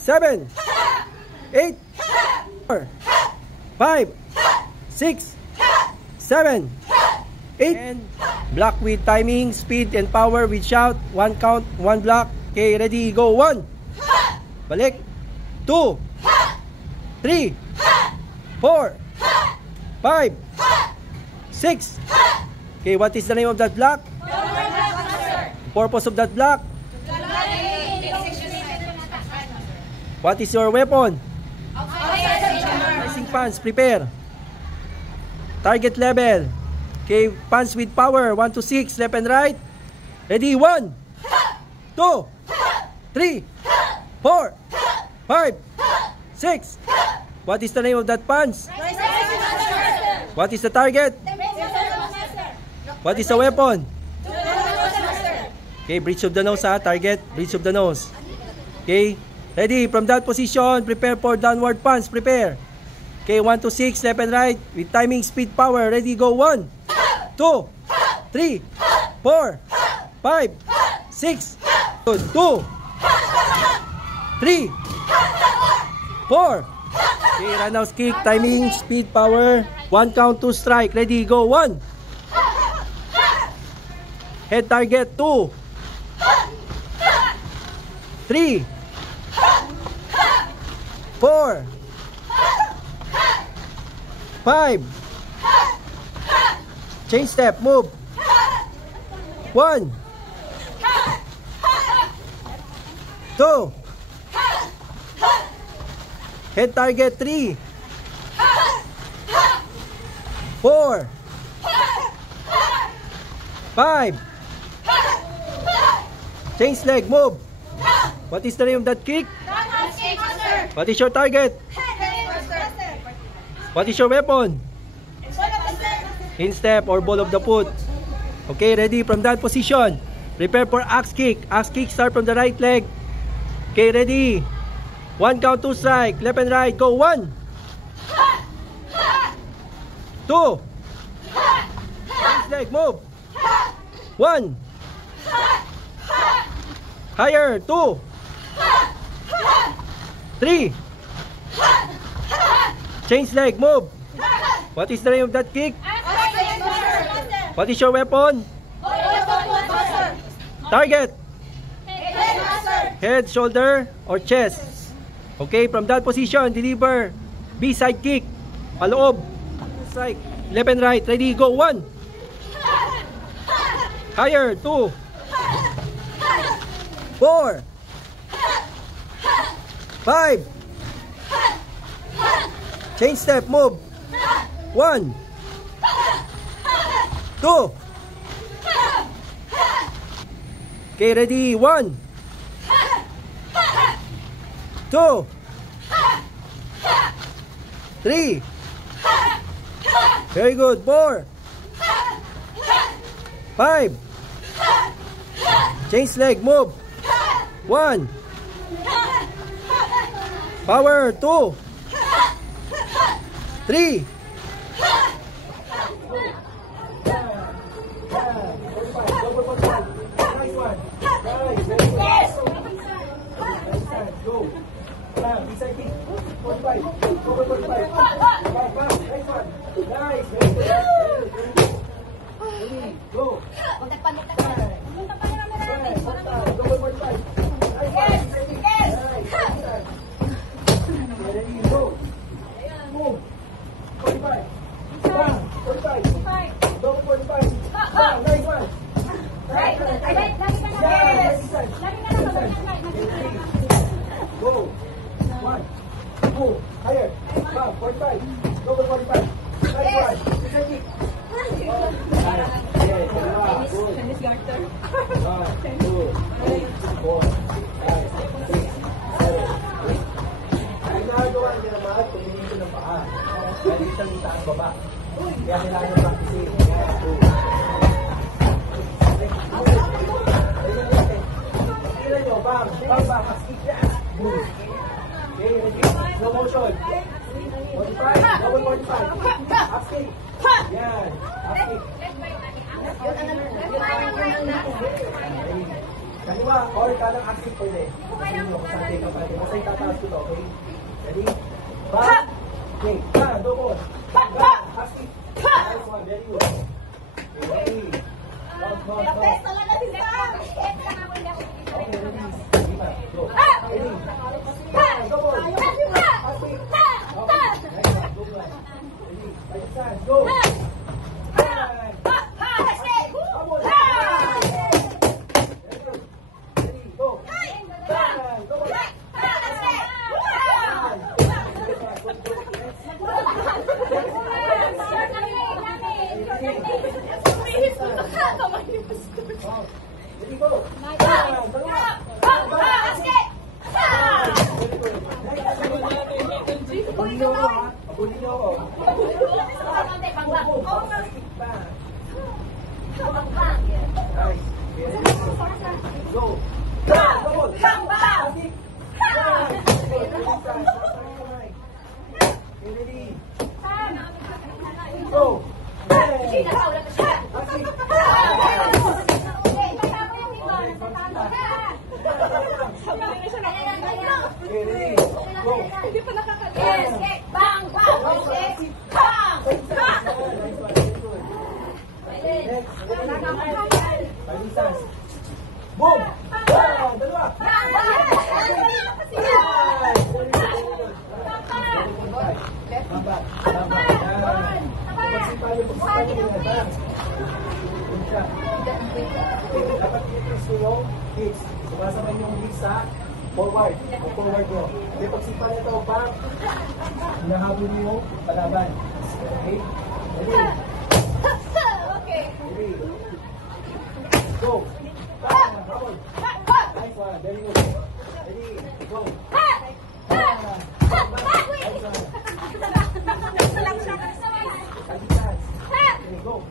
7, 8, 4, 5, 6, 7, 8. And block with timing, speed, and power with shout. 1 count, 1 block. Okay, ready, go. 1. Balik. 2, 3, 4, 5, 6. Okay, what is the name of that block? Purpose of that block? What is your weapon? Rising pants, prepare. Target level. Okay, pants with power. 1 to 6, left and right. Ready, 1, 2, 3, 4, 5, 6. What is the name of that pants? What is the target? What is the weapon? Okay, breach of the nose ha. Target, breach of the nose. Okay, ready, from that position, prepare for downward punch, prepare. Okay, 1 to 6, left and right, with timing, speed, power. Ready, go. 1, 2, 3, 4, 5, 6, 2, 3, 4. Okay, roundhouse kick, timing, speed, power. 1 count, 2 strike. Ready, go. 1. Head target, 2, 3, 4, 5. Change step, move. 1, 2. Head target, 3, 4, 5. Change leg, move. What is the name of that kick? What is your target? What is your weapon? In step or ball of the foot. Okay, ready, from that position, prepare for axe kick. Axe kick, start from the right leg. Okay, ready. 1 count, 2 strike, left and right, go. 1, 2. Change leg, move. 1. Higher, 2, 3. Change leg, move. What is the name of that kick? What is your weapon? Target. Head, shoulder, or chest. Okay, from that position, deliver B-side kick. Paloob. Strike. Left and right. Ready, go. 1. Higher, 2, 4, 5. Change step, move. 1, 2. Okay, ready. 1, 2, 3. Very good. 4, 5. Change leg, move. 1. Power, 2, 3. Kaliwa or kalang active pwede. Sante ka pwede. Basta itataas ko to, okay? Ready? Back. Okay. Double. Back. Active. Nice one. Very good. Ready? Go. Okay, ready? Go. Ready? Double. Active. Nice one. Go. Boom! Dalawa! Dapat i-press ko yung hits. Sumasabay yung hits sa forward. O forward nyo. Hindi pagsipa na ito, back. Hinahabol nyo yung palaban. Okay? Ready? Ready? Go! Habol! Nice one. Very good. Ready? Go! Go!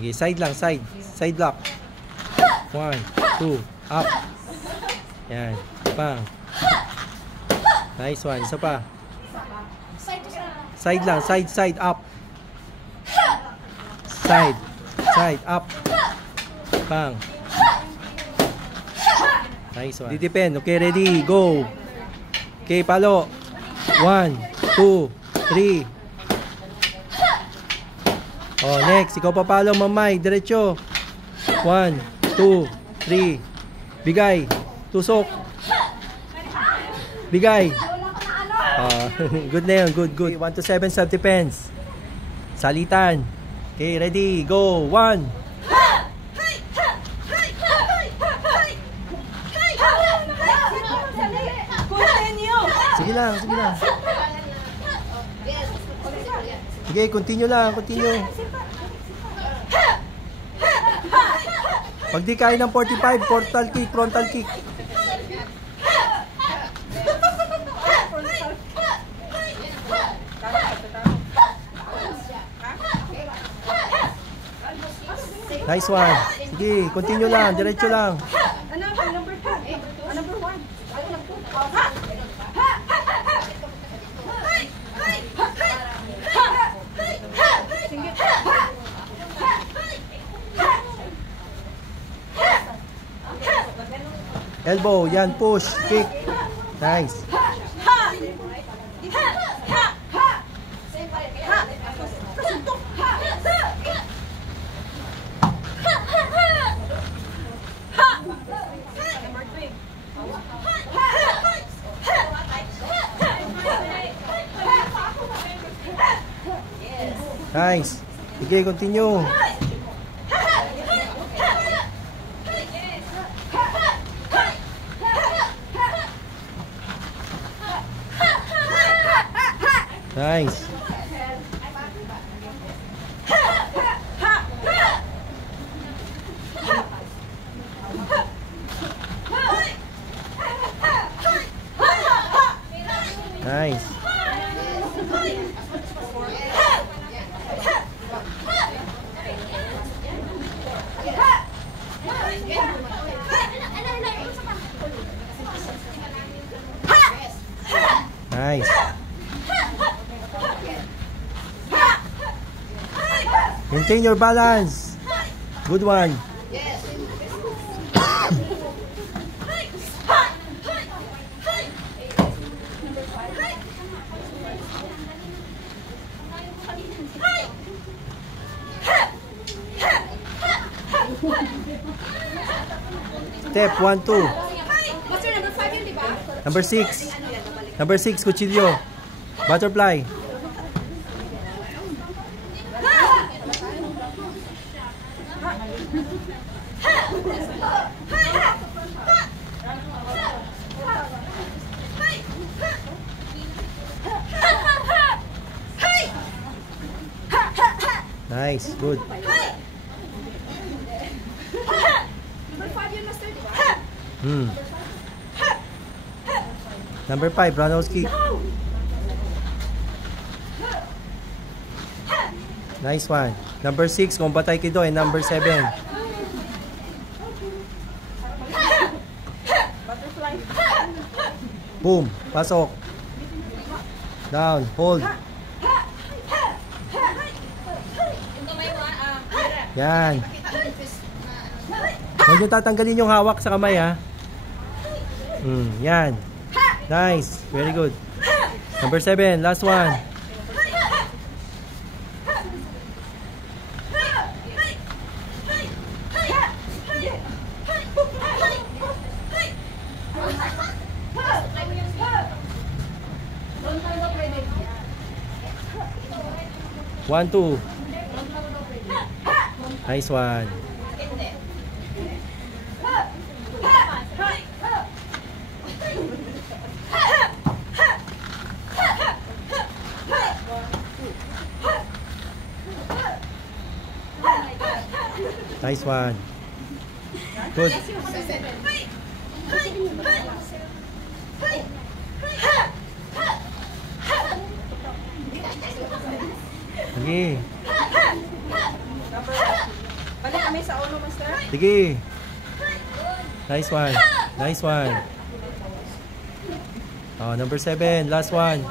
Sige, side lang, side. Side block. 1, 2, up. Yan. Pang. Nice one. Isa pa. Side lang, side, up. Side, up. Pang. Nice one. Didepend. Okay, ready, go. Okay, palo. 1, 2, 3. Oh, next. Ikaw papalo, mamay. Diretso. 1, 2, 3. Bigay. Tusok. Bigay. Good na yun. Good. 1 to 7 self-defense. Salitan. Okay, ready. Go. 1. Sige lang. Sige, continue lang. Pag di kaya ng 45, frontal kick. Nice one. Sige, continue lang, diretso lang. Number 1. Elbow. Yan, push. Kick. Nice. Nice. Sige, continue. Nice. Nice. Nice. Maintain your balance. Good one. Step 1, 2. Master, number 5 yun, di ba? Number 6. Number 6, kutsilyo. Butterfly. Nice, good. Number 5 yun, Master, di ba? Number 5, roundhouse kick. Nice one. Number 6, combat aikido. And number 7. Boom. Pasok. Down. Hold. Yan. Huwag nyo tatanggalin yung hawak sa kamay, ha. Yan. Nice. Very good. Number 7. Last one. One, two. Nice one. Nice one. Good. Sige. Balik kami sa ulo, Master. Sige. Nice one. Nice one. Oh, number 7. Last one.